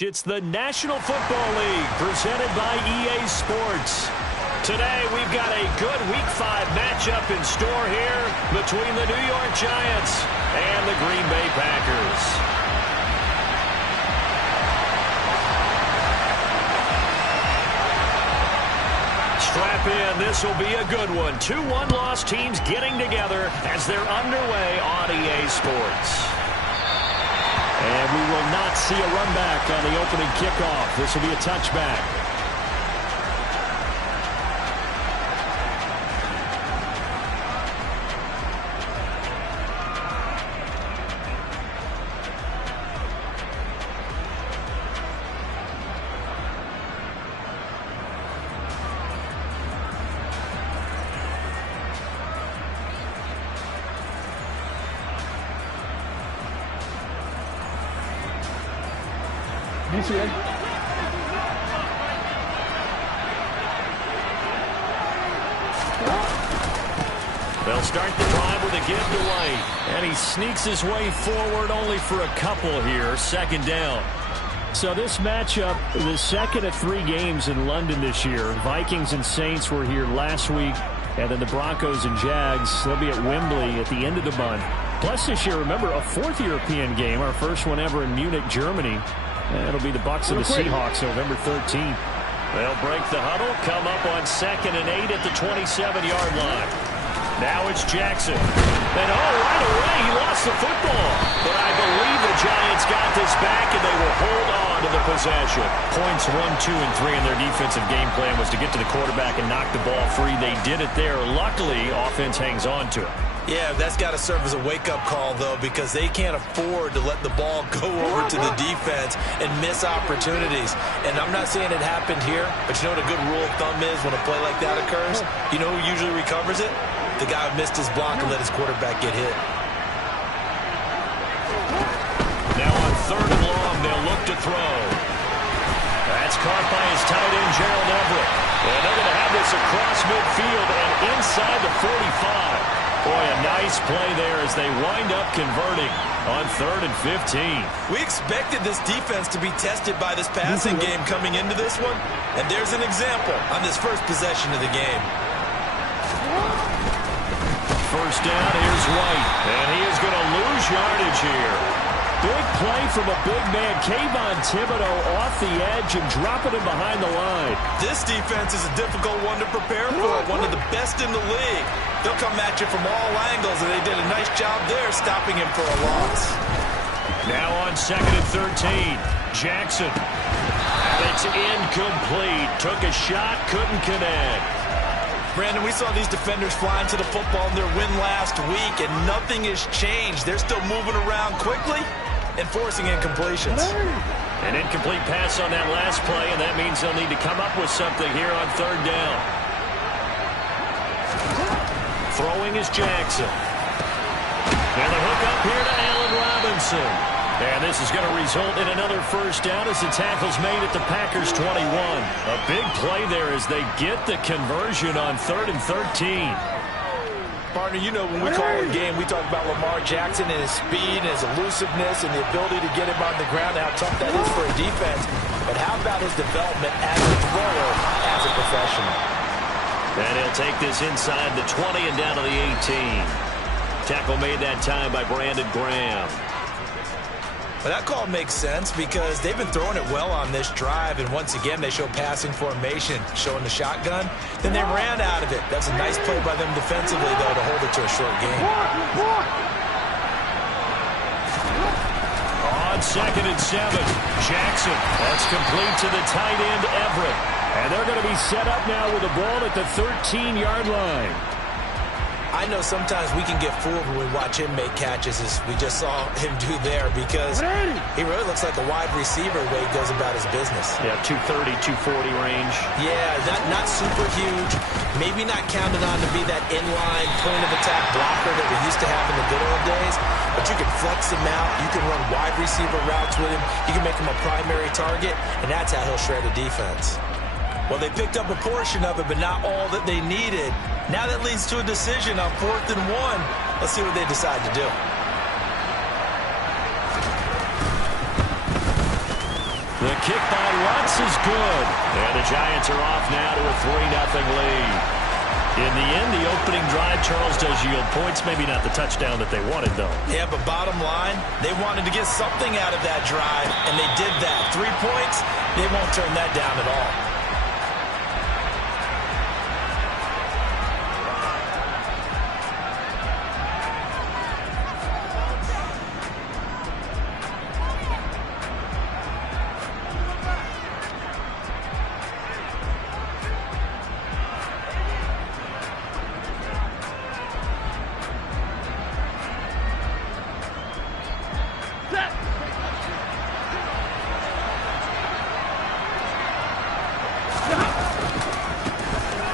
It's the National Football League presented by EA Sports. Today we've got a good Week 5 matchup in store here between the New York Giants and the Green Bay Packers. Strap in, this will be a good one. Two one-loss teams getting together as they're underway on EA Sports. And we will not see a run back on the opening kickoff. This will be a touchback. They'll start the drive with a give to White. And he sneaks his way forward only for a couple here. Second down. So this matchup, the second of 3 games in London this year. Vikings and Saints were here last week. And then the Broncos and Jags, they'll be at Wembley at the end of the month. Plus this year, remember, a 4th European game, our first one ever in Munich, Germany. And it'll be the Bucs and the Seahawks November 13th. They'll break the huddle, come up on 2nd and 8 at the 27-yard line. Now it's Jackson. And right away he lost the football. But I believe the Giants got this back and they will hold on to the possession. Points 1, 2, and 3 in their defensive game plan was to get to the quarterback and knock the ball free. They did it there. Luckily, offense hangs on to it. Yeah, that's got to serve as a wake-up call, though, because they can't afford to let the ball go over to the defense and miss opportunities. And I'm not saying it happened here, but you know what a good rule of thumb is when a play like that occurs? You know who usually recovers it? The guy who missed his block and let his quarterback get hit. Now on 3rd and long, they'll look to throw. That's caught by his tight end, Gerald Everett. And they're going to have this across midfield and inside the 45. Boy, a nice play there as they wind up converting on 3rd and 15. We expected this defense to be tested by this passing game coming into this one. And there's an example on this first possession of the game. First down, here's White. And he is going to lose yardage here. Big play from a big man, Kayvon Thibodeau, off the edge and dropping him behind the line. This defense is a difficult one to prepare for, one of the best in the league. They'll come at you from all angles, and they did a nice job there stopping him for a loss. Now on 2nd and 13, Jackson. And it's incomplete. Took a shot, couldn't connect. Brandon, we saw these defenders flying to the football in their win last week, and nothing has changed. They're still moving around quickly and forcing incompletions. An incomplete pass on that last play, and that means they'll need to come up with something here on 3rd down. Throwing is Jackson. And the hook up here to Allen Robinson. And this is going to result in another first down as the tackle's made at the Packers' 21. A big play there as they get the conversion on 3rd and 13. Partner, you know when we call a game, we talk about Lamar Jackson and his speed and his elusiveness and the ability to get him on the ground and how tough that is for a defense. But how about his development as a thrower, as a professional? And he'll take this inside the 20 and down to the 18. Tackle made that time by Brandon Graham. Well, that call makes sense because they've been throwing it well on this drive, and once again they show passing formation, showing the shotgun. Then they ran out of it. That's a nice play by them defensively, though, to hold it to a short game. On 2nd and 7, Jackson. That's complete to the tight end, Everett. And they're going to be set up now with the ball at the 13-yard line. I know sometimes we can get fooled when we watch him make catches, as we just saw him do there, because he really looks like a wide receiver the way he goes about his business. Yeah, 230, 240 range. Yeah, not super huge. Maybe not counted on to be that inline point-of-attack blocker that we used to have in the good old days, but you can flex him out. You can run wide receiver routes with him. You can make him a primary target, and that's how he'll shred a defense. Well, they picked up a portion of it, but not all that they needed. Now that leads to a decision on 4th and 1. Let's see what they decide to do. The kick by Lutz is good. And the Giants are off now to a 3-0 lead. In the end, the opening drive, Charles, does yield points. Maybe not the touchdown that they wanted, though. Yeah, but bottom line, they wanted to get something out of that drive, and they did that. 3 points, they won't turn that down at all.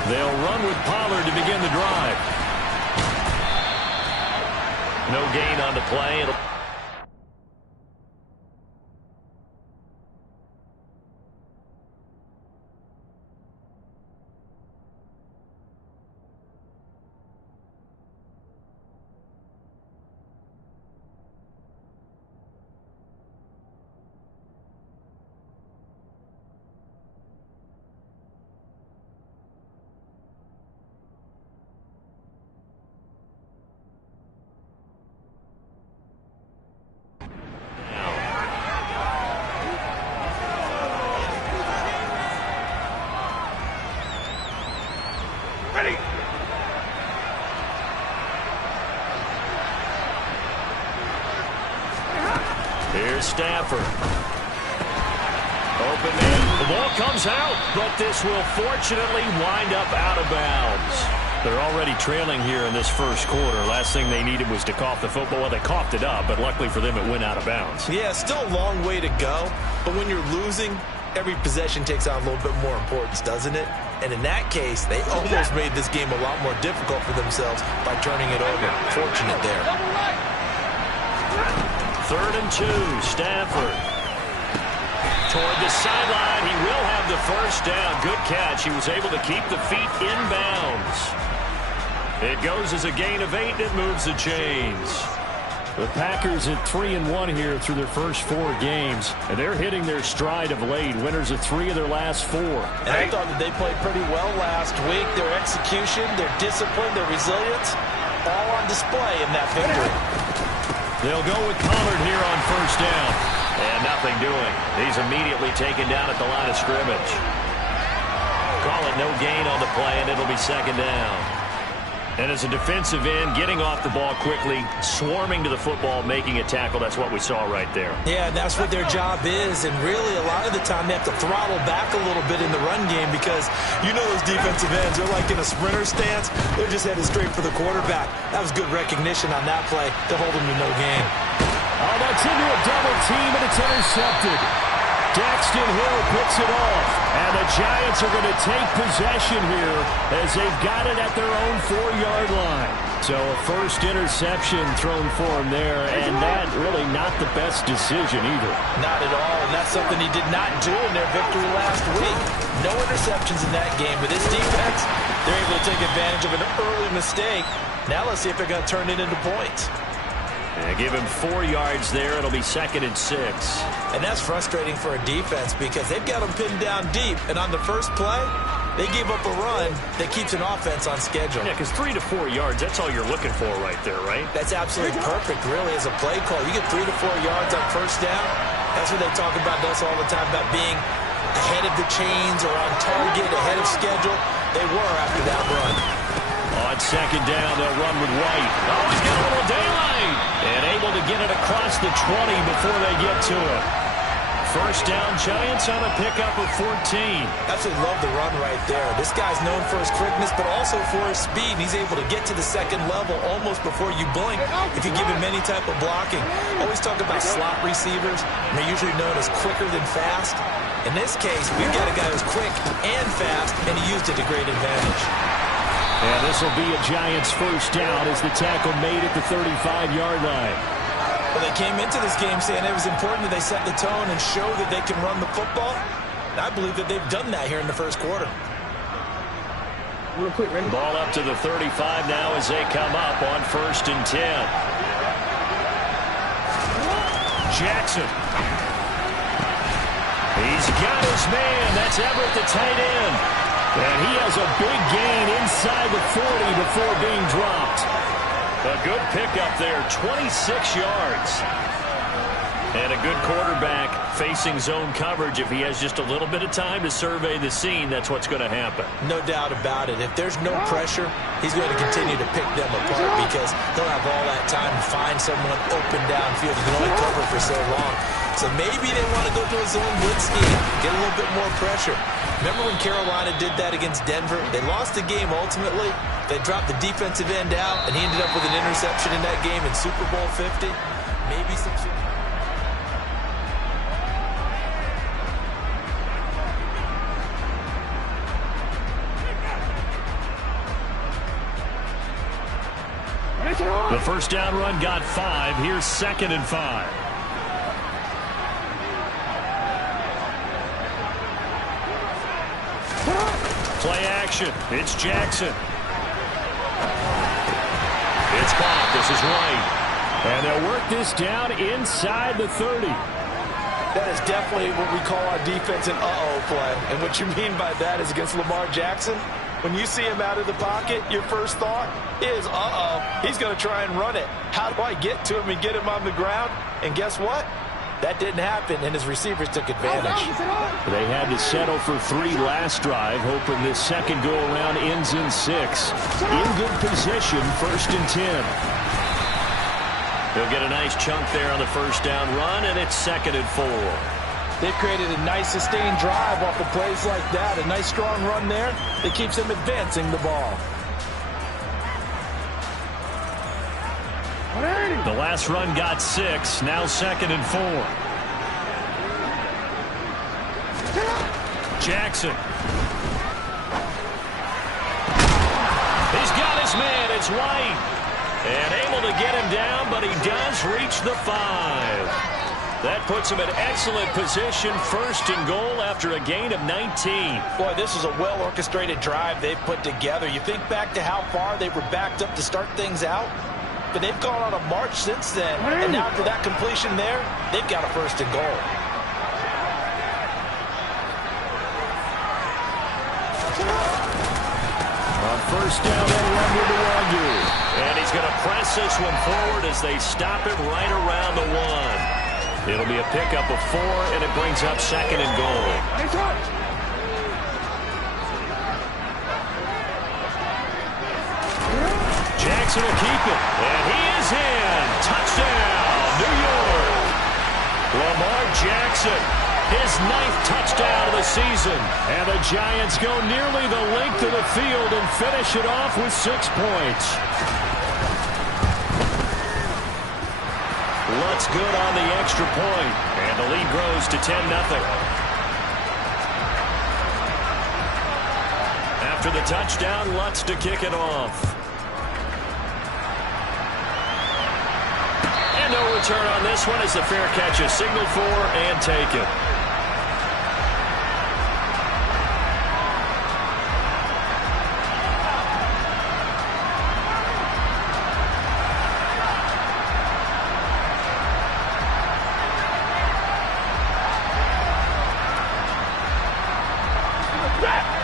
They'll run with Pollard to begin the drive. No gain on the play. Here's Stafford. Open man. The ball comes out, but this will fortunately wind up out of bounds. They're already trailing here in this first quarter. Last thing they needed was to cough the football. Well, they coughed it up, but luckily for them, it went out of bounds. Yeah, still a long way to go, but when you're losing, every possession takes on a little bit more importance, doesn't it? And in that case, they almost made this game a lot more difficult for themselves by turning it over. Fortunate there. 3rd and 2, Stafford. Toward the sideline, he will have the first down. Good catch. He was able to keep the feet in bounds. It goes as a gain of 8, and it moves the chains. The Packers at 3-1 here through their first 4 games, and they're hitting their stride of late. Winners of 3 of their last 4. And I thought that they played pretty well last week. Their execution, their discipline, their resilience, all on display in that victory. They'll go with Pollard here on first down. And nothing doing. He's immediately taken down at the line of scrimmage. Call it no gain on the play, and it'll be 2nd down. And as a defensive end, getting off the ball quickly, swarming to the football, making a tackle, that's what we saw right there. Yeah, and that's what their job is. And really, a lot of the time, they have to throttle back a little bit in the run game because you know those defensive ends, they're like in a sprinter stance. They're just headed straight for the quarterback. That was good recognition on that play to hold them to no gain. Oh, that's into a double team, and it's intercepted. Daxton Hill picks it off, and the Giants are going to take possession here as they've got it at their own 4-yard line. So a first interception thrown for him there, and that really not the best decision either. Not at all, and that's something he did not do in their victory last week. No interceptions in that game, but this defense, they're able to take advantage of an early mistake. Now let's see if they're going to turn it into points. Give him 4 yards there. It'll be 2nd and 6. And that's frustrating for a defense because they've got them pinned down deep. And on the first play, they gave up a run that keeps an offense on schedule. Yeah, because 3 to 4 yards, that's all you're looking for right there, right? That's absolutely perfect, really, as a play call. You get 3 to 4 yards on first down. That's what they talk about us all the time, about being ahead of the chains or on target, ahead of schedule. They were after that run. On 2nd down, they'll run with White. Oh, he's got a little daylight. And able to get it across the 20 before they get to it. First down, Giants on a pickup of 14. Absolutely love the run right there. This guy's known for his quickness, but also for his speed. And he's able to get to the 2nd level almost before you blink if you give him any type of blocking. Always talk about slot receivers. And they're usually known as quicker than fast. In this case, we've got a guy who's quick and fast, and he used it to great advantage. And this will be a Giants first down as the tackle made at the 35-yard line. Well, they came into this game saying it was important that they set the tone and show that they can run the football. And I believe that they've done that here in the first quarter. Real quick, ready? Ball up to the 35 now as they come up on 1st and 10. Jackson. He's got his man. That's Everett, the tight end. And he has a big gain inside the 40 before being dropped. A good pickup there, 26 yards. And a good quarterback facing zone coverage. If he has just a little bit of time to survey the scene, that's what's going to happen. No doubt about it. If there's no pressure, he's going to continue to pick them apart because he'll have all that time to find someone open downfield. He can only cover for so long. So maybe they want to go to a zone blitz scheme, get a little bit more pressure. Remember when Carolina did that against Denver? They lost the game ultimately. They dropped the defensive end out, and he ended up with an interception in that game in Super Bowl 50. Maybe some sort of... The first down run got 5. Here's 2nd and 5. Play action. It's Jackson. It's caught. This is White. And they'll work this down inside the 30. That is definitely what we call our defense an uh-oh play. And what you mean by that is against Lamar Jackson, when you see him out of the pocket, your first thought is, uh-oh, he's going to try and run it. How do I get to him and get him on the ground? And guess what? That didn't happen, and his receivers took advantage. They had to settle for 3 last drive, hoping this second go-around ends in 6. In good position, 1st and 10. They'll get a nice chunk there on the first down run, and it's 2nd and 4. They've created a nice sustained drive off of plays like that. A nice strong run there that keeps them advancing the ball. The last run got 6. Now 2nd and 4. Jackson. He's got his man. It's White. And able to get him down, but he does reach the 5. That puts him in excellent position, 1st and goal after a gain of 19. Boy, this is a well-orchestrated drive they've put together. You think back to how far they were backed up to start things out, but they've gone on a march since then. And now after that completion there, they've got a 1st and goal. On 1st down, they run with the Wagyu. And he's going to press this one forward as they stop it right around the 1. It'll be a pickup of 4, and it brings up 2nd and goal. Jackson will keep it, and he is in. Touchdown, New York. Lamar Jackson, his 9th touchdown of the season. And the Giants go nearly the length of the field and finish it off with 6 points. Lutz good on the extra point, and the lead grows to 10-0. After the touchdown, Lutz to kick it off. And no return on this one as the fair catch is signaled for and taken.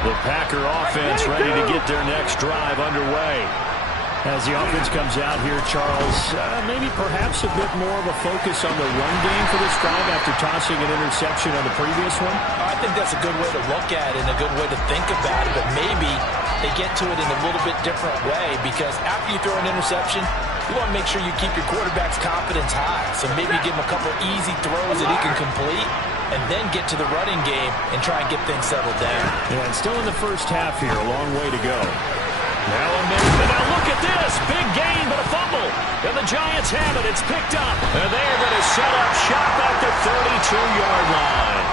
The Packer offense ready to get their next drive underway. As the offense comes out here, Charles, maybe perhaps a bit more of a focus on the run game for this drive after tossing an interception on the previous one? I think that's a good way to look at it and a good way to think about it, but maybe they get to it in a little bit different way because after you throw an interception, you want to make sure you keep your quarterback's confidence high. So maybe give him a couple easy throws that he can complete and then get to the running game and try and get things settled down. Yeah, and still in the first half here, a long way to go. Now look at this. Big gain, but a fumble. And the Giants have it. It's picked up. And they're going to set up shop at the 32-yard line.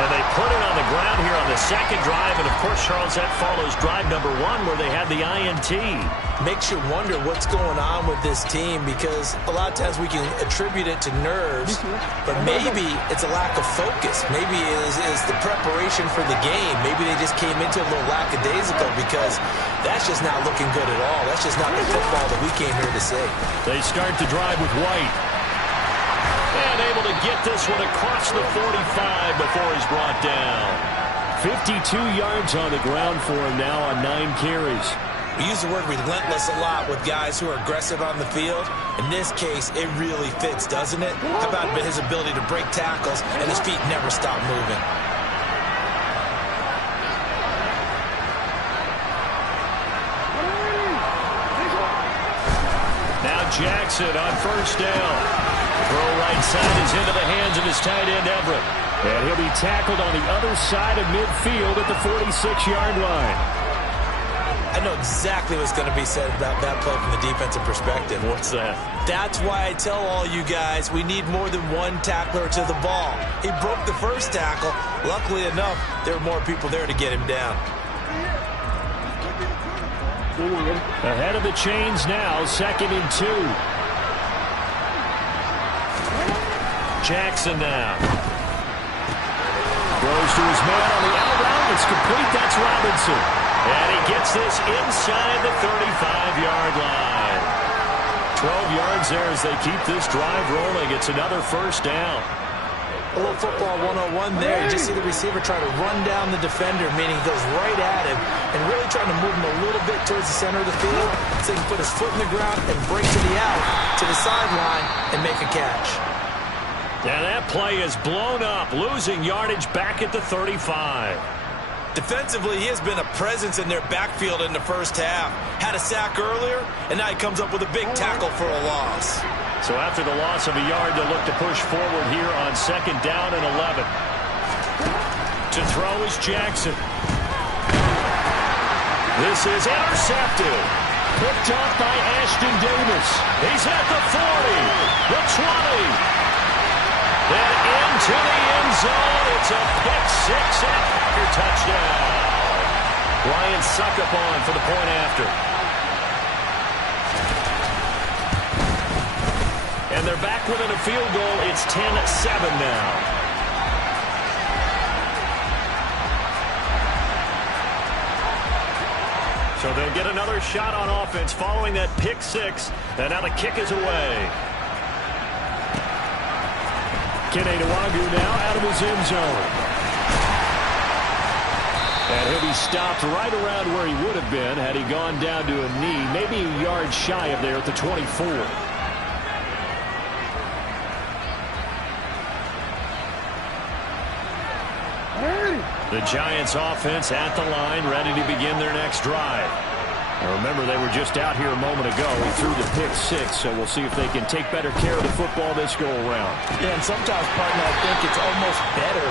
And they put it on the ground here on the second drive. And, of course, Charles, that follows drive number 1 where they had the INT. Makes you wonder what's going on with this team because a lot of times we can attribute it to nerves, but maybe it's a lack of focus. Maybe it is the preparation for the game. Maybe they just came into it a little lackadaisical because that's just not looking good at all. That's just not the football that we came here to see. They start the drive with White. And able to get this one across the 45 before he's brought down. 52 yards on the ground for him now on 9 carries. We use the word relentless a lot with guys who are aggressive on the field. In this case, it really fits, doesn't it? How about his ability to break tackles and his feet never stop moving? Now Jackson on first down. Throw right side is into the hands of his tight end, Everett. And he'll be tackled on the other side of midfield at the 46-yard line. I know exactly what's going to be said about that play from the defensive perspective. What's that? That's why I tell all you guys we need more than one tackler to the ball. He broke the first tackle. Luckily enough, there were more people there to get him down. Ahead of the chains now, 2nd and 2. Jackson now. Throws to his man on the out route. It's complete. That's Robinson. And he gets this inside the 35-yard line. 12 yards there as they keep this drive rolling. It's another first down. A little football 101 there. You just see the receiver try to run down the defender, meaning he goes right at him and really trying to move him a little bit towards the center of the field so he can put his foot in the ground and break to the out, to the sideline, and make a catch. And that play is blown up, losing yardage back at the 35. Defensively, he has been a presence in their backfield in the first half. Had a sack earlier, and now he comes up with a big tackle for a loss. So after the loss of a yard, they'll look to push forward here on 2nd down and 11. To throw is Jackson. This is intercepted. Picked off by Ashton Davis. He's at the 40, the 20. Then into the end zone. It's a pick-6 and a Packer touchdown. Ryan Succop for the point after. And they're back within a field goal. It's 10-7 now. So they'll get another shot on offense following that pick-6. And now the kick is away. Kene Nwangwu now out of his end zone. And he'll be stopped right around where he would have been had he gone down to a knee, maybe a yard shy of there at the 24. The Giants offense at the line, ready to begin their next drive. Now remember, they were just out here a moment ago. He threw the pick-6, so we'll see if they can take better care of the football this go-around. Yeah, and sometimes, partner, I think it's almost better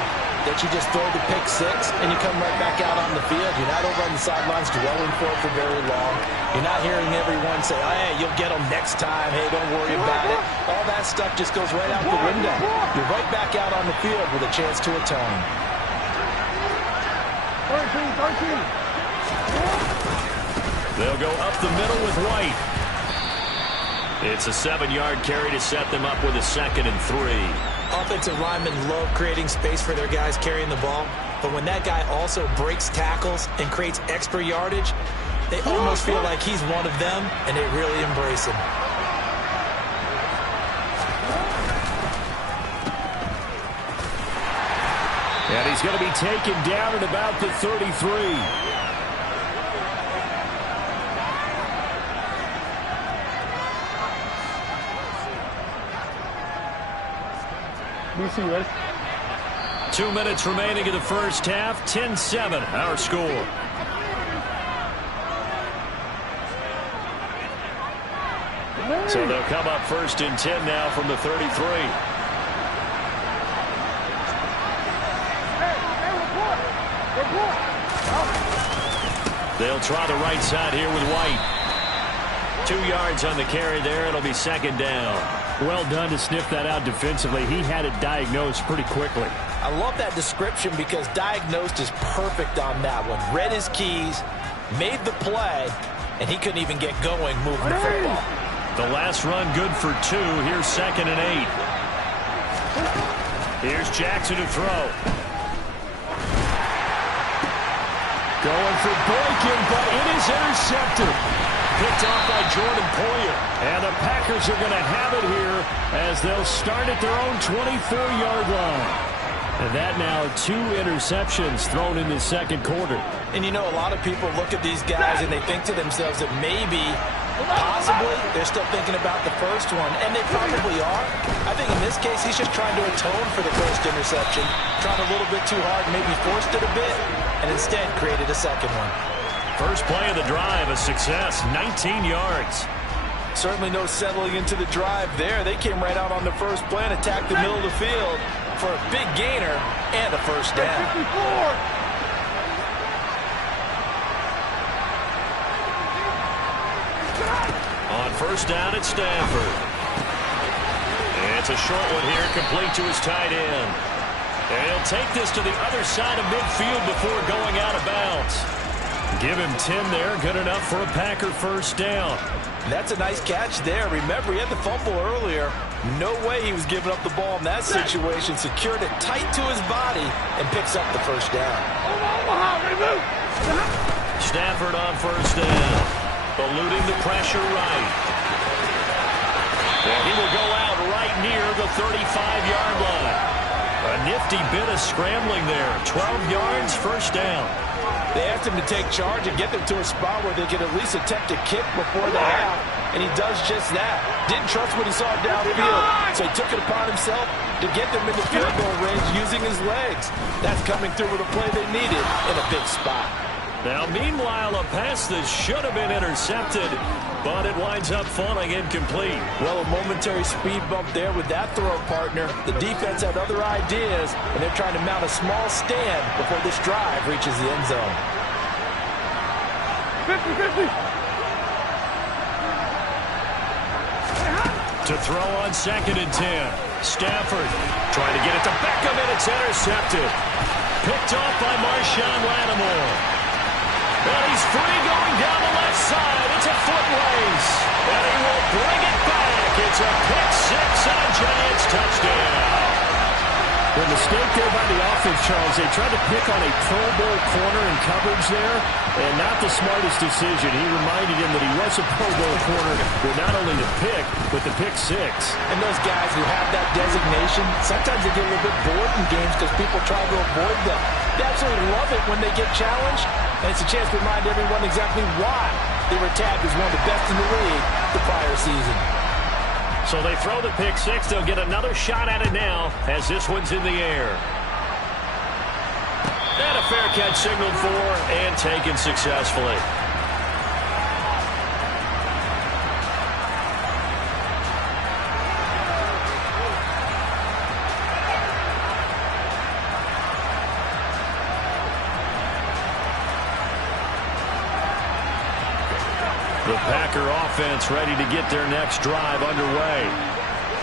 that you just throw the pick-6 and you come right back out on the field. You're not over on the sidelines dwelling for it for very long. You're not hearing everyone say, oh, hey, you'll get them next time. Hey, don't worry about it. All that stuff just goes right out the window. You're right back out on the field with a chance to atone. 13. They'll go up the middle with White. It's a 7-yard carry to set them up with a 2nd and 3. Offensive linemen love creating space for their guys carrying the ball, but when that guy also breaks tackles and creates extra yardage, they almost feel like he's one of them, and they really embrace him. And he's going to be taken down at about the 33. DC, right? 2 minutes remaining in the first half. 10-7, our score. So they'll come up 1st and 10 now from the 33. They'll try the right side here with White. 2 yards on the carry there. It'll be 2nd down. Well done to sniff that out defensively. He had it diagnosed pretty quickly. I love that description because diagnosed is perfect on that one. Read his keys, made the play, and he couldn't even get going moving the football. The last run good for 2. Here's 2nd and 8. Here's Jackson to throw. Going for Boykin, but it is intercepted. picked off by Jordan Poyer. And the Packers are going to have it here as they'll start at their own 24-yard line. And that now 2 interceptions thrown in the second quarter. And you know, a lot of people look at these guys and they think to themselves that maybe, possibly, they're still thinking about the first one. And they probably are. I think in this case, he's just trying to atone for the first interception. Trying a little bit too hard, maybe forced it a bit, and instead created a second one. First play of the drive, a success, 19 yards. Certainly no settling into the drive there. They came right out on the first play and attacked the middle of the field for a big gainer and a first down. 54. On first down at Stanford. It's a short one here, complete to his tight end. And he'll take this to the other side of midfield before going out of bounds. Give him 10 there, good enough for a Packer first down. That's a nice catch there. Remember, he had the fumble earlier. No way he was giving up the ball in that situation. Secured it tight to his body and picks up the first down. Stafford on first down. Eluding the pressure right. And he will go out right near the 35-yard line. A nifty bit of scrambling there. 12 yards, first down. They asked him to take charge and get them to a spot where they could at least attempt a kick before the half, and he does just that. Didn't trust what he saw downfield, so he took it upon himself to get them into field goal range using his legs. That's coming through with a play they needed in a big spot. Now, meanwhile, a pass that should have been intercepted, but it winds up falling incomplete. Well, a momentary speed bump there with that throw, partner. The defense had other ideas, and they're trying to mount a small stand before this drive reaches the end zone. 50-50. To throw on second and 10. Stafford trying to get it to Beckham, and it's intercepted. Picked off by Marshawn Lattimore. And he's free going down the left side. It's a foot race. And he will bring it back. It's a pick-6 and a Giants touchdown. The mistake there by the offense, Charles. They tried to pick on a Pro Bowl corner in coverage there, and not the smartest decision. He reminded him that he was a Pro Bowl corner with not only the pick, but the pick-6. And those guys who have that designation, sometimes they get a little bit bored in games because people try to avoid them. They absolutely love it when they get challenged, and it's a chance to remind everyone exactly why they were tagged as one of the best in the league the prior season. So they throw the pick-6. They'll get another shot at it now as this one's in the air. And a fair catch signaled for and taken successfully. The Packer offense ready to get their next drive underway.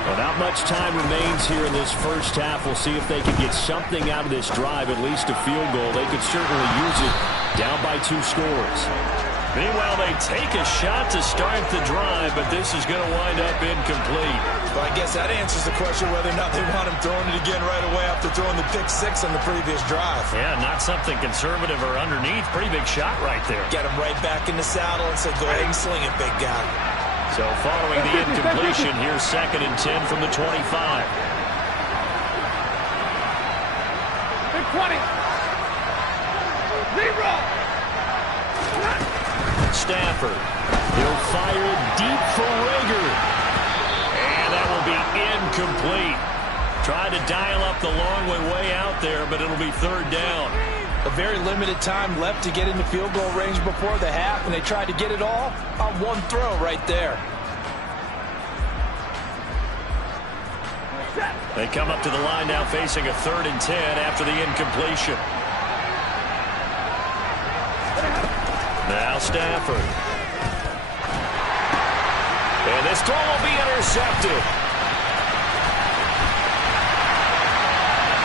Well, not much time remains here in this first half. We'll see if they can get something out of this drive, at least a field goal. They could certainly use it down by 2 scores. Meanwhile, they take a shot to start the drive, but this is going to wind up incomplete. Well, I guess that answers the question whether or not they want him throwing it again right away after throwing the pick-6 on the previous drive. Yeah, not something conservative or underneath. Pretty big shot right there. Get him right back in the saddle and say, go ahead and sling it, big guy. So following the incompletion, here's second and 10 from the 25. Big 20. 0. Stafford. He'll fire deep for Rager. And that will be incomplete. Tried to dial up the long way out there, but it'll be third down. A very limited time left to get into field goal range before the half, and they tried to get it all on one throw right there. They come up to the line now facing a third and 10 after the incompletion. Now Stafford. And this throw will be intercepted.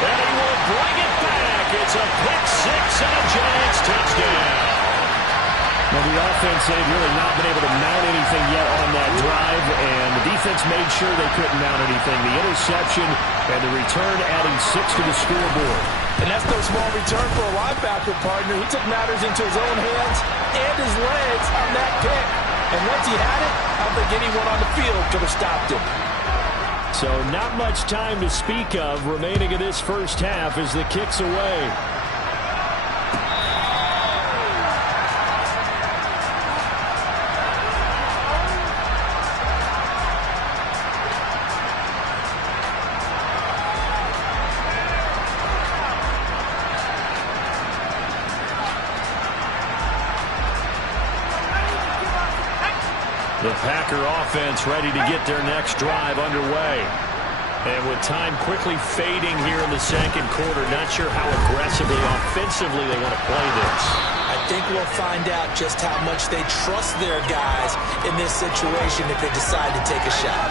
And he will bring it back. It's a pick-6 and a Giants touchdown. Well, the offense, they've really not been able to mount anything yet on that drive, and the defense made sure they couldn't mount anything. The interception and the return adding 6 to the scoreboard. And that's no small return for a linebacker, partner. He took matters into his own hands and his legs on that pick. And once he had it, I don't think anyone on the field could have stopped him. So not much time to speak of remaining in this first half as the kick's away. The Packer offense ready to get their next drive underway. And with time quickly fading here in the second quarter, not sure how aggressively, offensively they want to play this. I think we'll find out just how much they trust their guys in this situation if they decide to take a shot.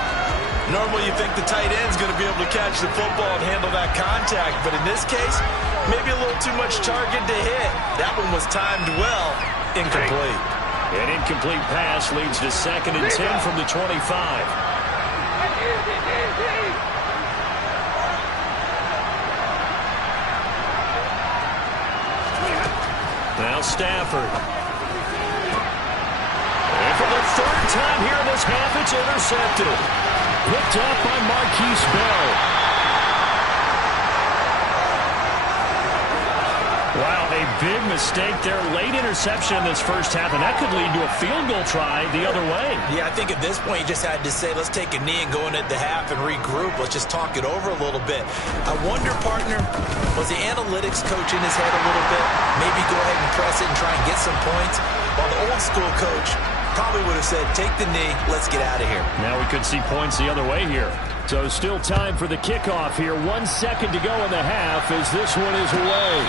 Normally you think the tight end's going to be able to catch the football and handle that contact, but in this case, maybe a little too much target to hit. That one was timed well, incomplete. An incomplete pass leads to 2nd and 10 from the 25. Now Stafford. And for the 3rd time here in this half, it's intercepted. Picked up by Marquise Bell. Wow, a big mistake there. Late interception in this first half, and that could lead to a field goal try the other way. Yeah, I think at this point you just had to say, let's take a knee and go into the half and regroup. Let's just talk it over a little bit. I wonder, partner, was the analytics coach in his head a little bit? Maybe go ahead and press it and try and get some points? While the old school coach probably would have said, take the knee, let's get out of here. Now we could see points the other way here. So still time for the kickoff here. 1 second to go in the half as this one is away.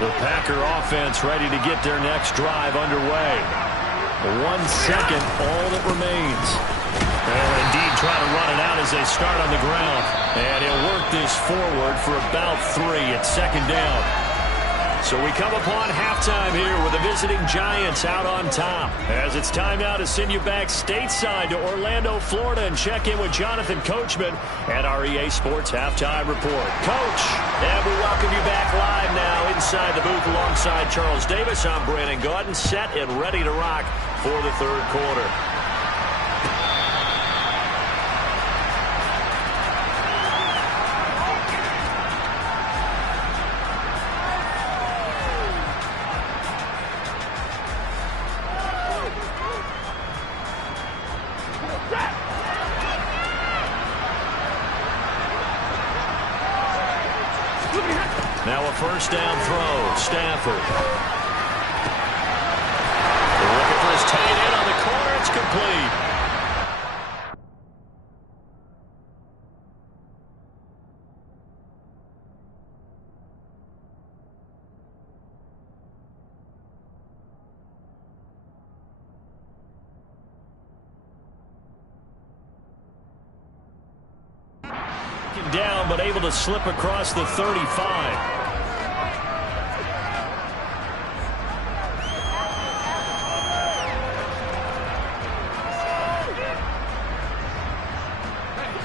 The Packer offense ready to get their next drive underway. 1 second, all that remains. They'll indeed try to run it out as they start on the ground. And he'll work this forward for about 3 at 2nd down. So we come upon halftime here with the visiting Giants out on top. As it's time now to send you back stateside to Orlando, Florida, and check in with Jonathan Coachman at our EA Sports Halftime Report. Coach, and we welcome you back live now inside the booth alongside Charles Davis. I'm Brandon Gaudin, set and ready to rock for the 3rd quarter. Now a first down throw. Stafford. They're looking for his tight end on the corner. It's complete. Down, but able to slip across the 35.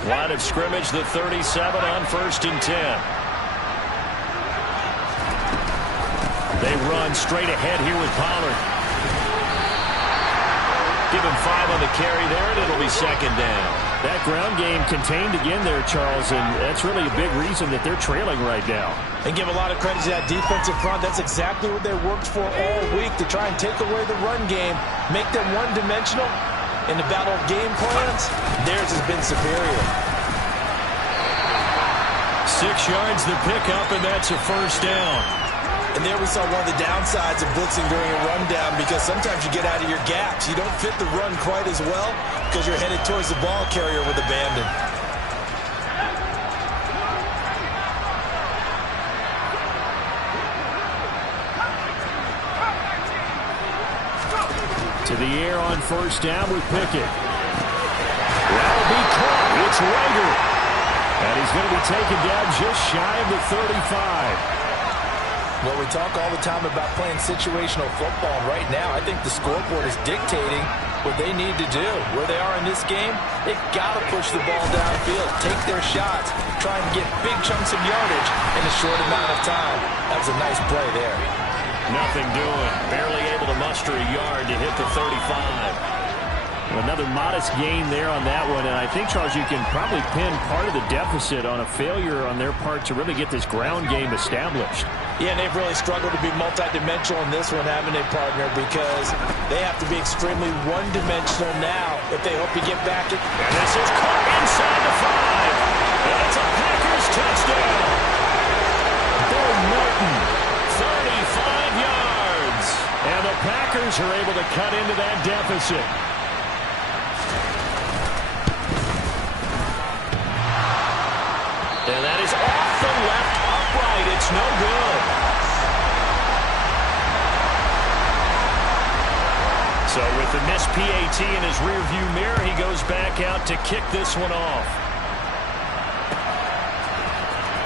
Line of scrimmage, the 37 on 1st and 10. They run straight ahead here with Pollard. Give him 5 on the carry there, and it'll be 2nd down. That ground game contained again there, Charles, and that's really a big reason that they're trailing right now. And give a lot of credit to that defensive front. That's exactly what they worked for all week, to try and take away the run game, make them one-dimensional. In the battle of game plans, theirs has been superior. 6 yards the pickup, and that's a first down. And there we saw one of the downsides of blitzing during a rundown, because sometimes you get out of your gaps. You don't fit the run quite as well because you're headed towards the ball carrier with abandon. To the air on first down with Pickett. That'll be caught. It's Rager. And he's going to be taken down just shy of the 35. Well, we talk all the time about playing situational football. Right now, I think the scoreboard is dictating what they need to do. Where they are in this game, they've got to push the ball downfield, take their shots, try and get big chunks of yardage in a short amount of time. That was a nice play there. Nothing doing. Barely able to muster a yard to hit the 35. Another modest gain there on that one, and I think, Charles, you can probably pin part of the deficit on a failure on their part to really get this ground game established. Yeah, and they've really struggled to be multidimensional in this one, haven't they, partner? Because they have to be extremely one-dimensional now if they hope to get back. And this is caught inside the 5. And it's a Packers touchdown. Bill Martin, 35 yards. And the Packers are able to cut into that deficit. And that is off the left upright. It's no good. So with the missed PAT in his rearview mirror, he goes back out to kick this one off.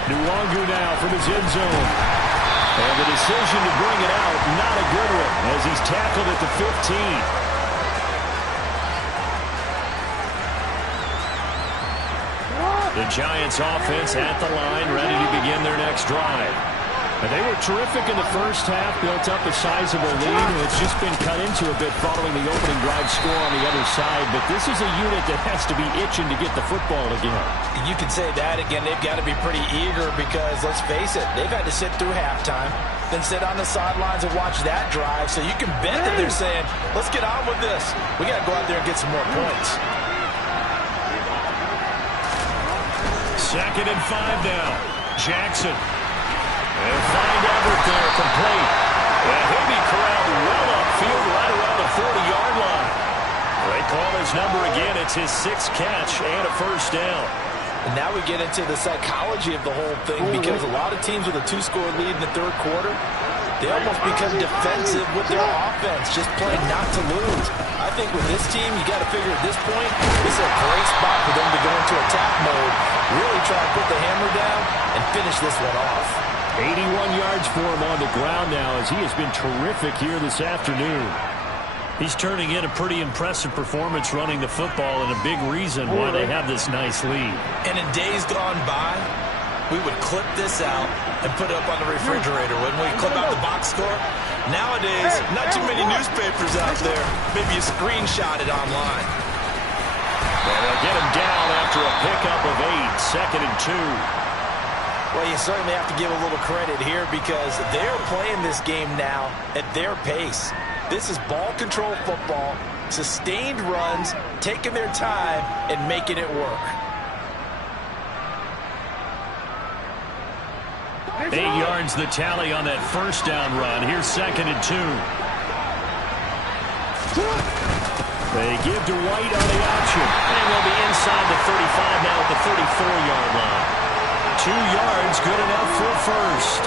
Nwangu now from his end zone. And the decision to bring it out, not a good one, as he's tackled at the 15. The Giants offense at the line, ready to begin their next drive. And they were terrific in the first half, built up a sizable lead, and it's just been cut into a bit following the opening drive score on the other side. But this is a unit that has to be itching to get the football again. You could say that again. They've got to be pretty eager because, let's face it, they've had to sit through halftime, then sit on the sidelines and watch that drive. So you can bet that they're saying, let's get on with this. We got to go out there and get some more points. 2nd and 5 now. Jackson. And find Everett there, complete. And he'll be corralled well upfield right around the 40-yard line. They call his number again. It's his 6th catch and a first down. And now we get into the psychology of the whole thing because a lot of teams with a 2-score lead in the third quarter, they almost become defensive with their offense, just playing not to lose. I think with this team, you got to figure at this point, this is a great spot for them to go into attack mode, really try to put the hammer down and finish this one off. 81 yards for him on the ground now as he has been terrific here this afternoon. He's turning in a pretty impressive performance running the football and a big reason why they have this nice lead. And in days gone by, we would clip this out and put it up on the refrigerator, wouldn't we? Clip out the box score. Nowadays, not too many newspapers out there. Maybe you screenshot it online. Well, they'll get him down after a pickup of 8, 2nd and 2. Well, you certainly have to give a little credit here because they're playing this game now at their pace. This is ball control football, sustained runs, taking their time and making it work. 8 yards the tally on that first down run. Here's 2nd and 2. They give to White on the option. And we'll be inside the 35 now at the 34-yard line. 2 yards, good enough for a first.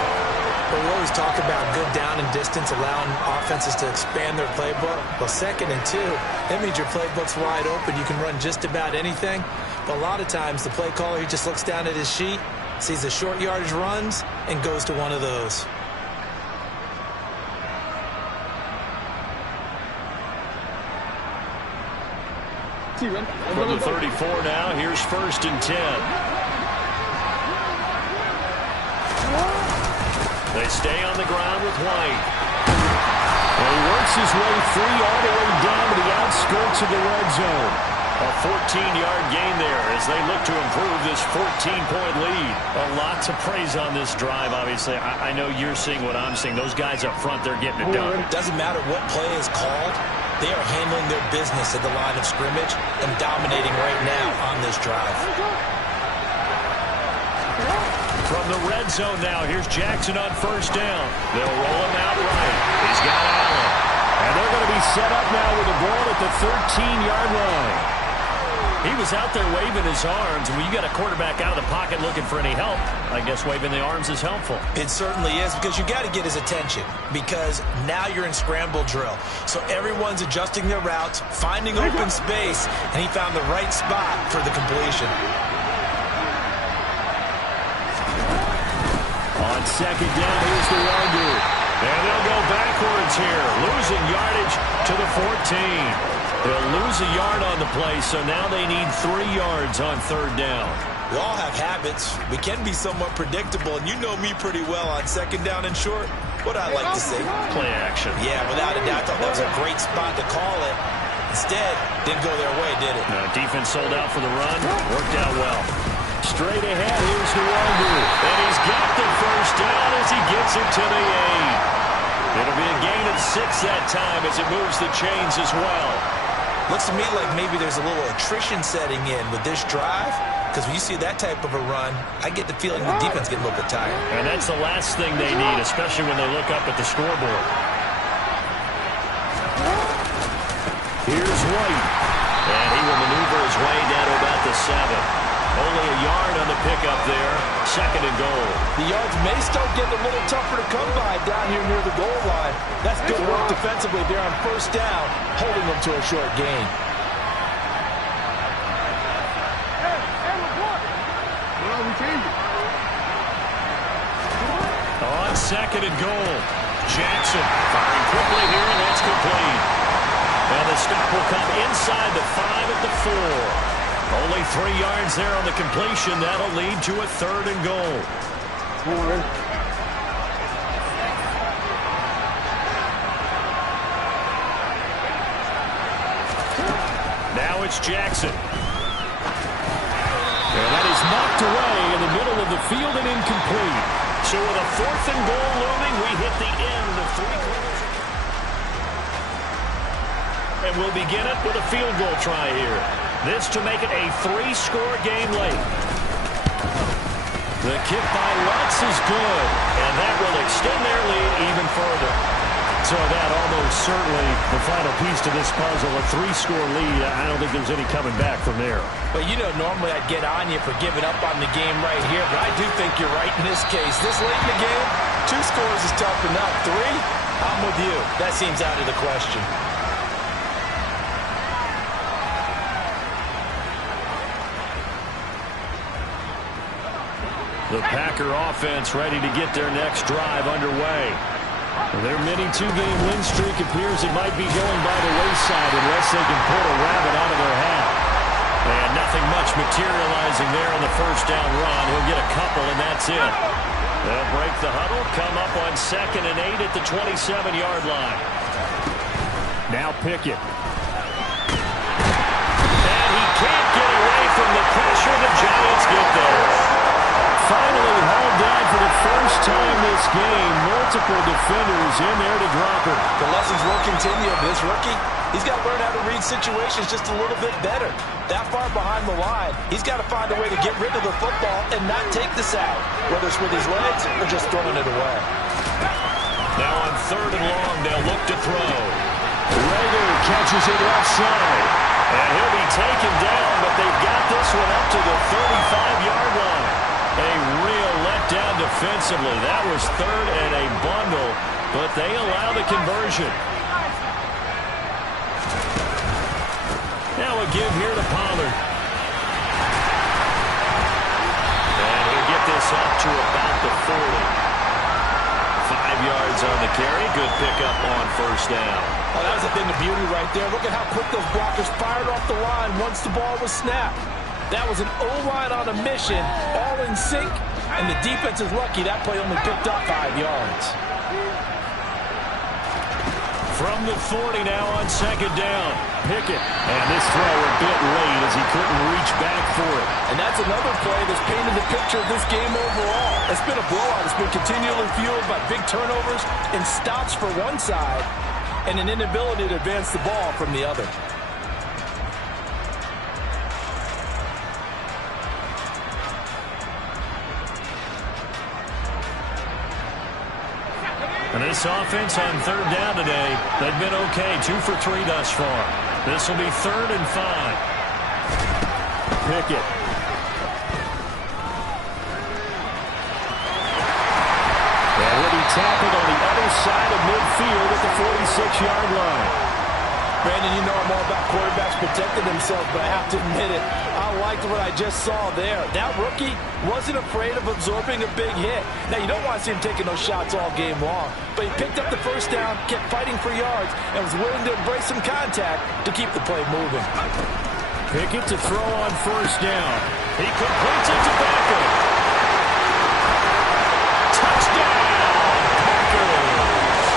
Well, we always talk about good down and distance, allowing offenses to expand their playbook. Well, 2nd and 2, that means your playbook's wide open. You can run just about anything. But a lot of times, the play caller, he just looks down at his sheet, sees the short yardage runs, and goes to one of those. From the 34 now, here's 1st and 10. They stay on the ground with White. And he works his way free all the way down to the outskirts of the red zone. A 14-yard gain there as they look to improve this 14-point lead. A lot to praise on this drive, obviously. I know you're seeing what I'm seeing. Those guys up front, they're getting it done. Doesn't matter what play is called. They are handling their business at the line of scrimmage and dominating right now on this drive. From the red zone now, here's Jackson on 1st down. They'll roll him out right. He's got Allen. And they're going to be set up now with the ball at the 13-yard line. He was out there waving his arms. When you got a quarterback out of the pocket looking for any help, I guess waving the arms is helpful. It certainly is because you got to get his attention because now you're in scramble drill. So everyone's adjusting their routes, finding open space, and he found the right spot for the completion. On 2nd down, here's the Nwangu. And they'll go backwards here, losing yardage to the 14. They'll lose a yard on the play, so now they need 3 yards on 3rd down. We all have habits. We can be somewhat predictable, and you know me pretty well on 2nd down and short. What I like to say? Play action. Yeah, without a doubt. I thought that was a great spot to call it. Instead, didn't go their way, did it? Defense sold out for the run. Worked out well. Straight ahead, here's Nwogu. And he's got the 1st down as he gets it to the 8. It'll be a gain of 6 that time as it moves the chains as well. Looks to me like maybe there's a little attrition setting in with this drive. Because when you see that type of a run, I get the feeling the defense get a little bit tired. And that's the last thing they need, especially when they look up at the scoreboard. Here's White. And he will maneuver his way down to about the 7. Only a yard on the pickup there. 2nd and goal. The yards may start getting a little tougher to come by down here near the goal line. That's good work defensively there on 1st down, holding them to a short gain. On 2nd and goal. Jackson firing quickly here, and that's complete. And the stop will come inside the 5 at the 4. Only 3 yards there on the completion. That'll lead to a 3rd and goal. Now it's Jackson. And that is knocked away in the middle of the field and incomplete. So with a 4th and goal looming, we hit the end of 3 quarters. And we'll begin it with a field goal try here. This to make it a 3-score game late. The kick by Lutz is good, and that will extend their lead even further. So that almost certainly the final piece to this puzzle, a 3-score lead. I don't think there's any coming back from there. But you know, normally I'd get on you for giving up on the game right here, but I do think you're right in this case. This late in the game, 2 scores is tough enough. 3, I'm with you. That seems out of the question. The Packer offense ready to get their next drive underway. Their mini 2-game win streak appears it might be going by the wayside unless they can pull a rabbit out of their hat. And nothing much materializing there on the 1st down run. He'll get a couple, and that's it. They'll break the huddle, come up on 2nd and 8 at the 27-yard line. Now Pickett. And he can't get away from the pressure. The Giants get there. Finally hauled down for the first time this game. Multiple defenders in there to drop him. The lessons will continue of this rookie. He's got to learn how to read situations just a little bit better. That far behind the line, he's got to find a way to get rid of the football and not take the sack, whether it's with his legs or just throwing it away. Now on 3rd and long, they'll look to throw. Rager catches it left side. And he'll be taken down, but they've got this one up to the 35-yard line. A real letdown defensively. That was 3rd and a bundle, but they allow the conversion. Now a give here to Pollard. And he'll get this up to about the 40. 5 yards on the carry. Good pickup on 1st down. Oh, that was a thing of beauty right there. Look at how quick those blockers fired off the line once the ball was snapped. That was an O-line on a mission, all in sync, and the defense is lucky that play only picked up 5 yards. From the 40 now on 2nd down. Pickett. And this throw a bit late as he couldn't reach back for it. And that's another play that's painted the picture of this game overall. It's been a blowout. It's been continually fueled by big turnovers and stops for one side and an inability to advance the ball from the other. And this offense on 3rd down today, they've been okay. 2 for 3 thus far. This will be 3rd and 5. Pickett. And he'll be tackled on the other side of midfield at the 46-yard line. Brandon, you know I'm all about quarterbacks protecting themselves, but I have to admit it. I liked what I just saw there. That rookie wasn't afraid of absorbing a big hit. Now, you don't want to see him taking those shots all game long, but he picked up the first down, kept fighting for yards, and was willing to embrace some contact to keep the play moving. Pickett to throw on first down. He completes it to Beckham. Touchdown, Packers.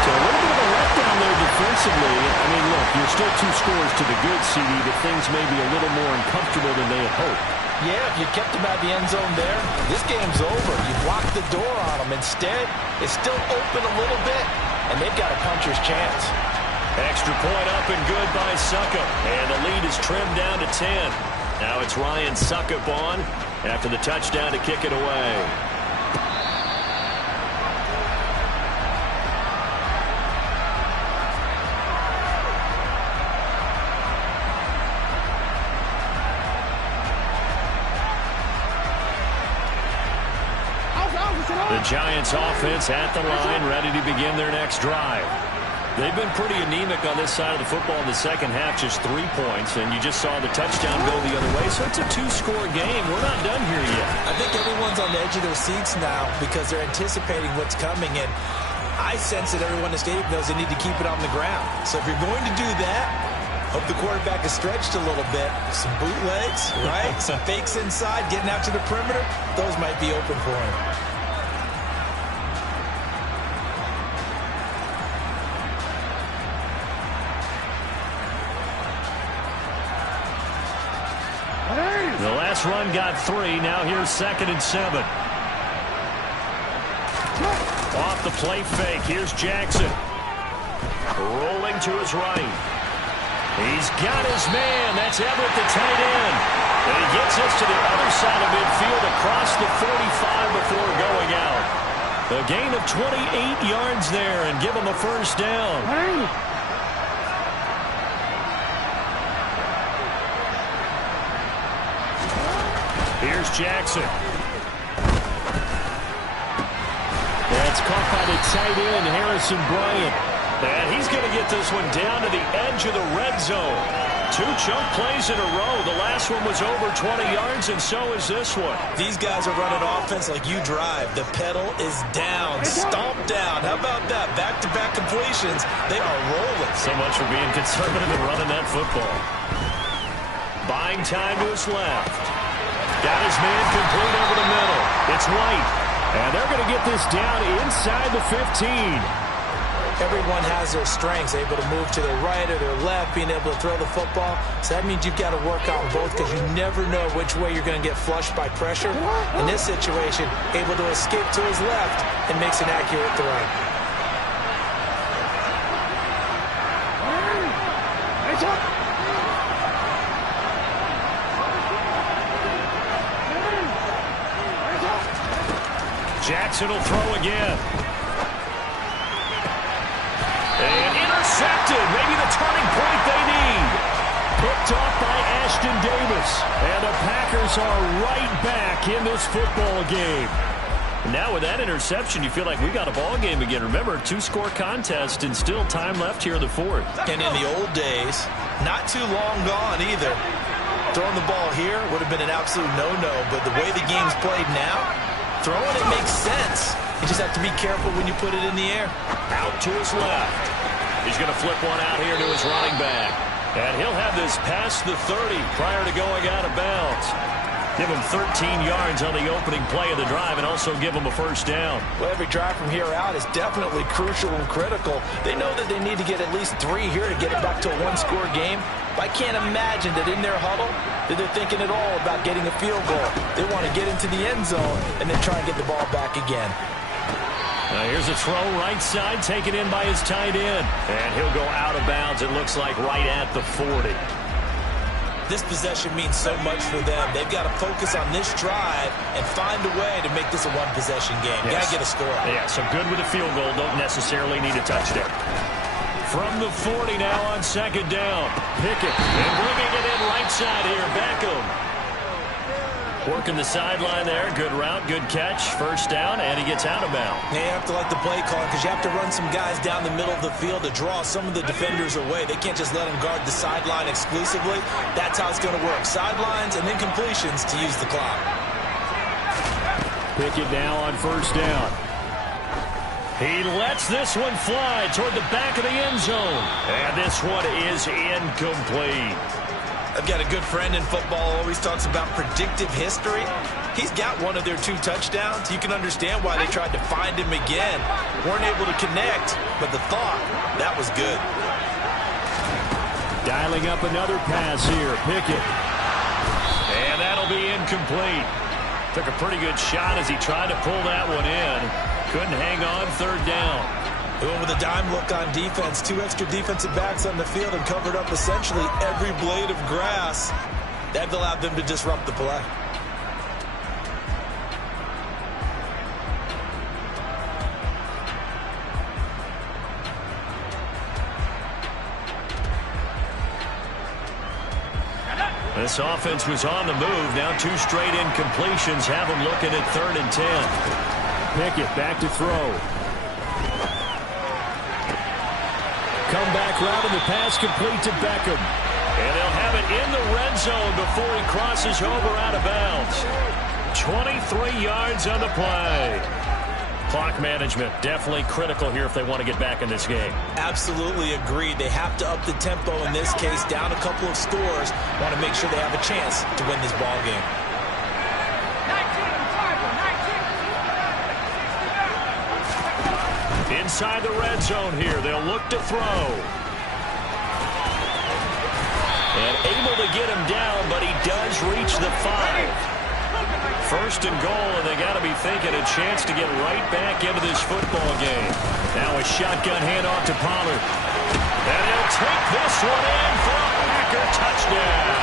So a little bit of a letdown there defensively. I mean, look, you're still 2 scores to the good, CD, but things may be a little more uncomfortable than they had hoped. Yeah, if you kept him out of the end zone there, this game's over. You blocked the door on him. Instead, it's still open a little bit, and they've got a puncher's chance. Extra point up and good by Suckup. And the lead is trimmed down to 10. Now it's Ryan Suckup on after the touchdown to kick it away. The Giants offense at the line, ready to begin their next drive. They've been pretty anemic on this side of the football in the second half, just 3 points, and you just saw the touchdown go the other way, so it's a 2-score game. We're not done here yet. I think everyone's on the edge of their seats now because they're anticipating what's coming, and I sense that everyone in the stadium knows they need to keep it on the ground. So if you're going to do that, hope the quarterback is stretched a little bit. Some bootlegs, right? Some fakes inside, getting out to the perimeter. Those might be open for him. The last run got 3. Now here's 2nd and 7. Off the play fake. Here's Jackson. Rolling to his right. He's got his man. That's Everett, the tight end. And he gets us to the other side of midfield across the 45 before going out. A gain of 28 yards there and give him a first down. Here's Jackson. That's caught by the tight end, Harrison Bryant. And he's going to get this one down to the edge of the red zone. 2 chunk plays in a row. The last one was over 20 yards, and so is this one. These guys are running offense like you drive. The pedal is down, stomped down. How about that? Back-to-back completions. They are rolling. So much for being conservative and running that football. Buying time to his left. Got his man complete over the middle. It's White. And they're going to get this down inside the 15. Everyone has their strengths, able to move to their right or their left, being able to throw the football. So that means you've got to work on both because you never know which way you're going to get flushed by pressure. In this situation, able to escape to his left and makes an accurate throw. Jackson will throw again. And intercepted. Maybe the turning point they need. Picked off by Ashton Davis. And the Packers are right back in this football game. Now with that interception, you feel like we got a ball game again. Remember, 2-score contest and still time left here in the 4th. And in the old days, not too long gone either. Throwing the ball here would have been an absolute no-no. But the way the game's played now, throwing it makes sense. You just have to be careful when you put it in the air. Out to his left. He's going to flip one out here to his running back. And he'll have this past the 30 prior to going out of bounds. Give him 13 yards on the opening play of the drive and also give him a first down. Well, every drive from here out is definitely crucial and critical. They know that they need to get at least 3 here to get it back to a 1-score game. But I can't imagine that in their huddle that they're thinking at all about getting a field goal. They want to get into the end zone and then try and get the ball back again. Now here's a throw right side, taken in by his tight end. And he'll go out of bounds, it looks like, right at the 40. This possession means so much for them. They've got to focus on this drive and find a way to make this a one-possession game. Yes. Got to get a score. Yeah, so good with a field goal. Don't necessarily need a touchdown. From the 40 now on 2nd down. Pickett. And bringing it in right side here. Beckham. Working the sideline there. Good route, good catch. First down, and he gets out of bounds. Yeah, you have to like the play call because you have to run some guys down the middle of the field to draw some of the defenders away. They can't just let them guard the sideline exclusively. That's how it's going to work. Sidelines and then completions to use the clock. Pickett now on first down. He lets this one fly toward the back of the end zone. And this one is incomplete. I've got a good friend in football, always talks about predictive history. He's got one of their 2 touchdowns. You can understand why they tried to find him again. Weren't able to connect, but the thought, that was good. Dialing up another pass here. Pickett. And that'll be incomplete. Took a pretty good shot as he tried to pull that one in. Couldn't hang on, third down. Going with a dime look on defense. 2 extra defensive backs on the field and covered up essentially every blade of grass. That allowed them to disrupt the play. This offense was on the move. Now 2 straight incompletions have them looking at 3rd and 10. Pickett back to throw. Comeback route and the pass complete to Beckham. And they'll have it in the red zone before he crosses over out of bounds. 23 yards on the play. Clock management definitely critical here if they want to get back in this game. Absolutely agreed. They have to up the tempo in this case, down a couple of scores. Want to make sure they have a chance to win this ball game. Inside the red zone here, they'll look to throw. And able to get him down, but he does reach the 5. First and goal, and they got to be thinking a chance to get right back into this football game. Now a shotgun handoff to Pollard. And he'll take this one in for a Packer touchdown.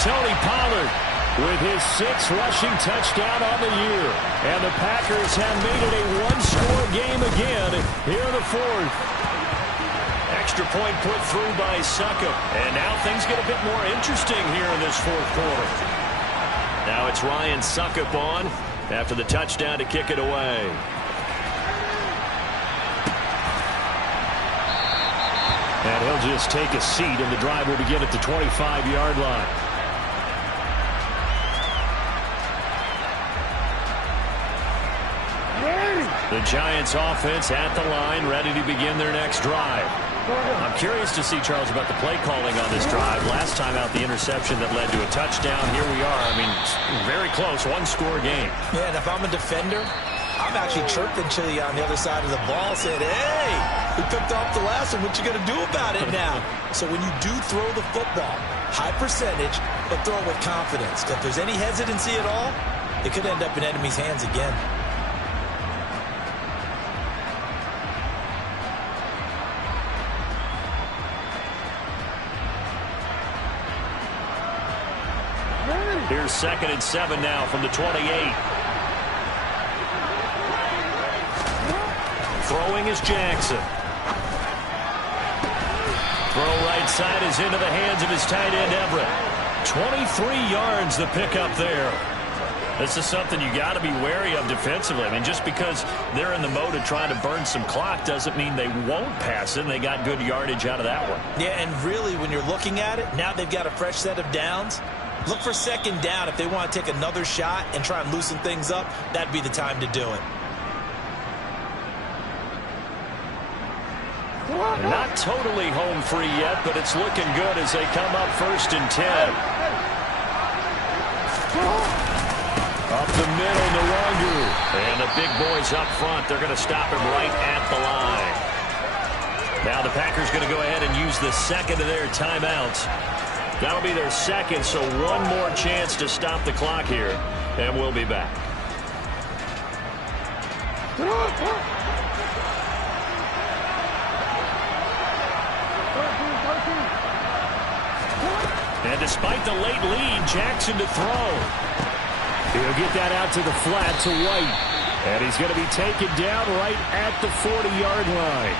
Tony Pollard with his 6th rushing touchdown on the year. And the Packers have made it a 1-score game again here in the 4th. Extra point put through by Succop. And now things get a bit more interesting here in this 4th quarter. Now it's Ryan Succop on after the touchdown to kick it away. And he'll just take a seat, and the drive will begin at the 25-yard line. The Giants offense at the line, ready to begin their next drive. I'm curious to see, Charles, about the play calling on this drive. Last time out, the interception that led to a touchdown. Here we are. I mean, very close, 1-score game. Yeah, and if I'm a defender, I'm actually chirping to you on the other side of the ball, saying, hey, we picked off the last one. What you going to do about it now? So when you do throw the football, high percentage, but throw it with confidence. Because if there's any hesitancy at all, it could end up in enemy's hands again. Here's 2nd and 7 now from the 28. Throwing is Jackson. Throw right side is into the hands of his tight end, Everett. 23 yards the pickup there. This is something you got to be wary of defensively. I mean, just because they're in the mode of trying to burn some clock doesn't mean they won't pass it. And they got good yardage out of that one. Yeah, and really, when you're looking at it, now they've got a fresh set of downs. Look for 2nd down. If they want to take another shot and try and loosen things up, that'd be the time to do it. Not totally home free yet, but it's looking good as they come up 1st and 10. Up the middle, Nwangu. And the big boys up front, they're going to stop him right at the line. Now the Packers going to go ahead and use the 2nd of their timeouts. That'll be their 2nd, so one more chance to stop the clock here, and we'll be back. And despite the late lead, Jackson to throw. He'll get that out to the flat to White. And he's going to be taken down right at the 40-yard line.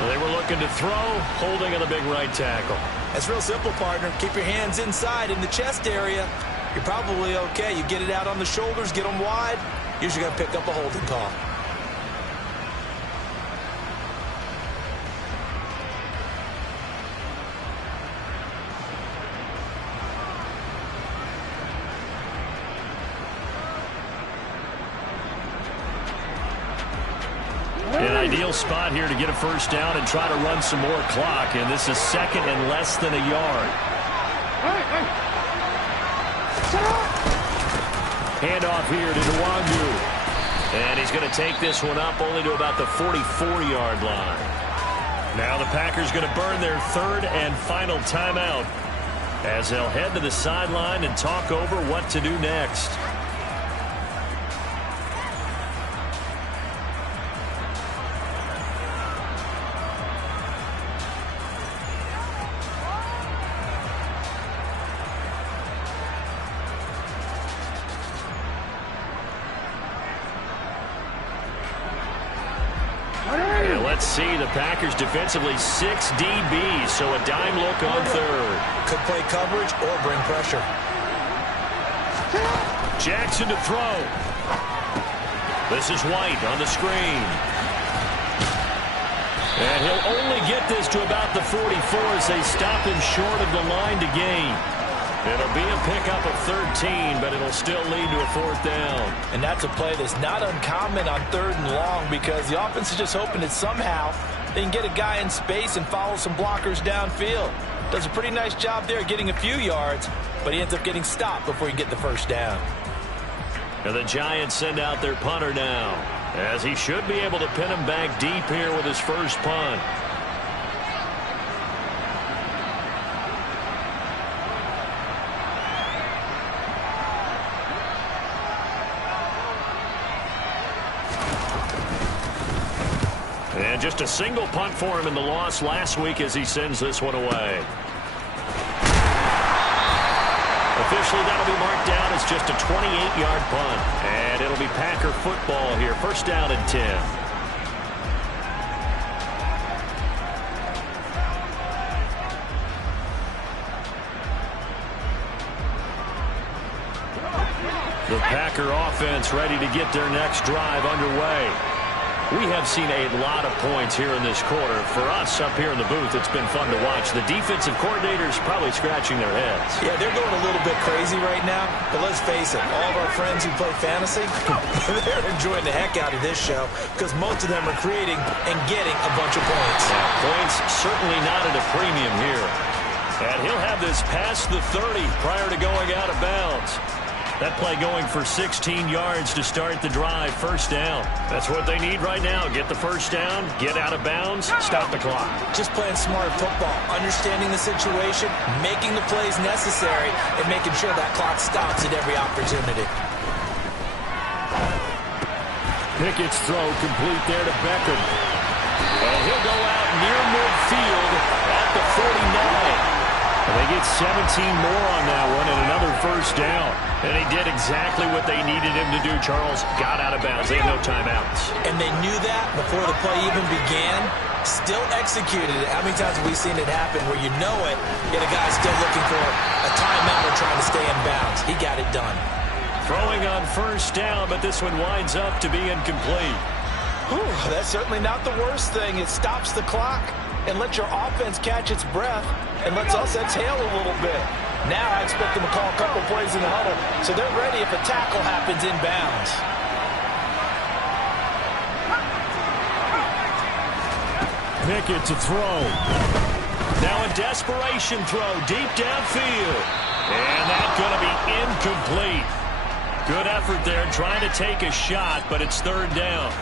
Well, they were looking to throw, holding on the big right tackle. That's real simple, partner. Keep your hands inside in the chest area. you're probably okay. You get it out on the shoulders, get them wide, usually going to pick up a holding call. An ideal spot here to get a first down and try to run some more clock, and this is second and less than a yard. Handoff here to NYG. And he's going to take this one up only to about the 44-yard line. Now the Packers going to burn their third and final timeout as they'll head to the sideline and talk over what to do next. Let's see, the Packers defensively 6 DBs, so a dime look on third. Could play coverage or bring pressure. Jackson to throw. This is White on the screen. And he'll only get this to about the 44 as they stop him short of the line to gain. It'll be a pickup of 13, but it'll still lead to a fourth down. And that's a play that's not uncommon on third and long because the offense is just hoping that somehow they can get a guy in space and follow some blockers downfield. Does a pretty nice job there getting a few yards, but he ends up getting stopped before he can get the first down. And the Giants send out their punter now, as he should be able to pin him back deep here with his first punt. And just a single punt for him in the loss last week as he sends this one away. Officially, that'll be marked down as just a 28-yard punt. And it'll be Packer football here. First down and 10. The Packer offense ready to get their next drive underway. We have seen a lot of points here in this quarter. For us up here in the booth, it's been fun to watch. The defensive coordinators probably scratching their heads. Yeah, they're going a little bit crazy right now. But let's face it, all of our friends who play fantasy, they're enjoying the heck out of this show because most of them are creating and getting a bunch of points. Yeah, points certainly not at a premium here. And he'll have this past the 30 prior to going out of bounds. That play going for 16 yards to start the drive. First down. That's what they need right now. Get the first down, get out of bounds, stop the clock. Just playing smart football, understanding the situation, making the plays necessary, and making sure that clock stops at every opportunity. Pickett's throw complete there to Beckham. And he'll go out near midfield at the 49. And they get 17 more on that one and another first down. And he did exactly what they needed him to do, Charles. Got out of bounds. They have no timeouts. And they knew that before the play even began. Still executed it. How many times have we seen it happen where you know it, yet a guy's still looking for a timeout or trying to stay in bounds? He got it done. Throwing on first down, but this one winds up to be incomplete. Whew, that's certainly not the worst thing. It stops the clock and lets your offense catch its breath and lets us exhale a little bit. Now I expect them to call a couple plays in the huddle, so they're ready if a tackle happens inbounds. Pickett to throw. Now a desperation throw deep downfield. And that's going to be incomplete. Good effort there trying to take a shot, but it's third down.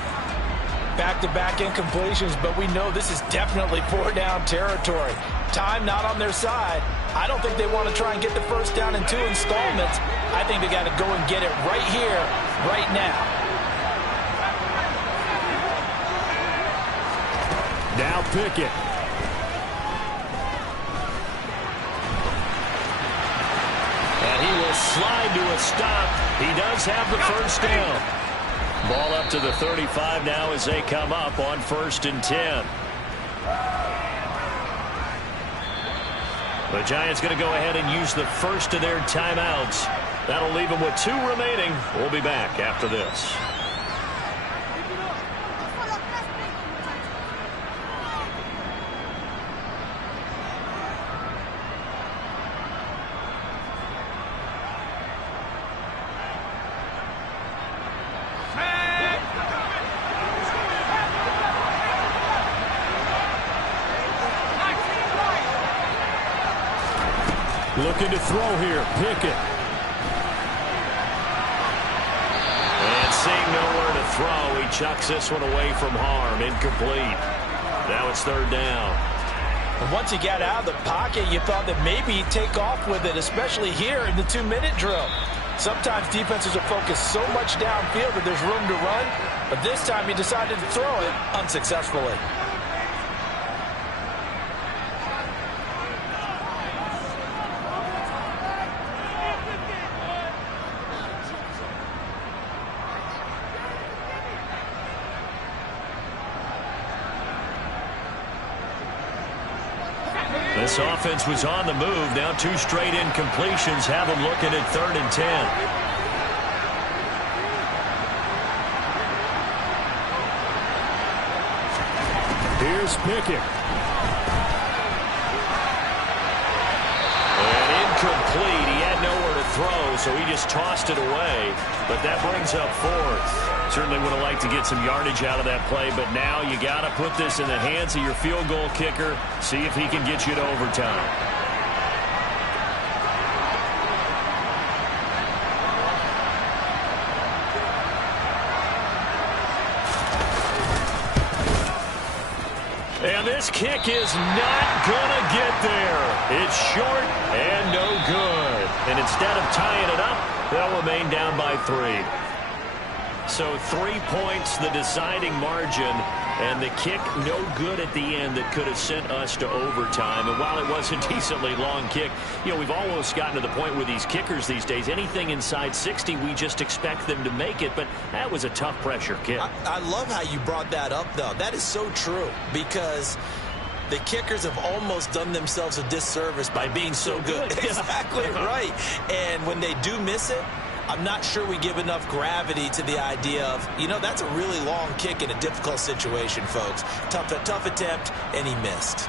Back-to-back incompletions, but we know this is definitely four-down territory. Time not on their side. I don't think they want to try and get the first down in 2 installments. I think they got to go and get it right here, right now. Now Pickett. And he will slide to a stop. He does have the first down. Ball up to the 35 now as they come up on 1st and 10. The Giants going to go ahead and use the first of their timeouts. That'll leave him with 2 remaining. We'll be back after this. Looking to throw here. Pickett. And seeing nowhere to throw, he chucks this one away from harm. Incomplete. Now it's 3rd down. And once he got out of the pocket, you thought that maybe he'd take off with it, especially here in the 2-minute drill. Sometimes defenses are focused so much downfield that there's room to run, but this time he decided to throw it unsuccessfully. This offense was on the move. Now 2 straight incompletions have them looking at 3rd and 10. Here's Pickett. And incomplete. He had nowhere to throw, so he just tossed it away. But that brings up 4th. Certainly would have liked to get some yardage out of that play, but now you got to put this in the hands of your field goal kicker. See if he can get you to overtime. And this kick is not going to get there. It's short and no good. And instead of tying it up, they'll remain down by 3. So 3 points, the deciding margin, and the kick no good at the end that could have sent us to overtime. And while it was a decently long kick, you know, we've almost gotten to the point with these kickers these days, anything inside 60, we just expect them to make it. But that was a tough pressure kick. I love how you brought that up, though. That is so true, because the kickers have almost done themselves a disservice by being so good. Exactly right. And when they do miss it, I'm not sure we give enough gravity to the idea of, you know, that's a really long kick in a difficult situation, folks. Tough attempt, and he missed.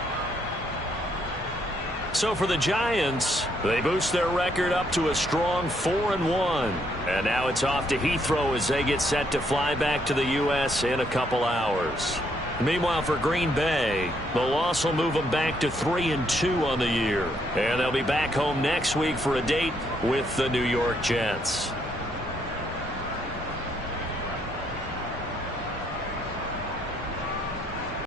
So for the Giants, they boost their record up to a strong 4-1. And now it's off to Heathrow as they get set to fly back to the U.S. in a couple hours. Meanwhile, for Green Bay, the loss will move them back to 3-2 on the year. And they'll be back home next week for a date with the New York Jets.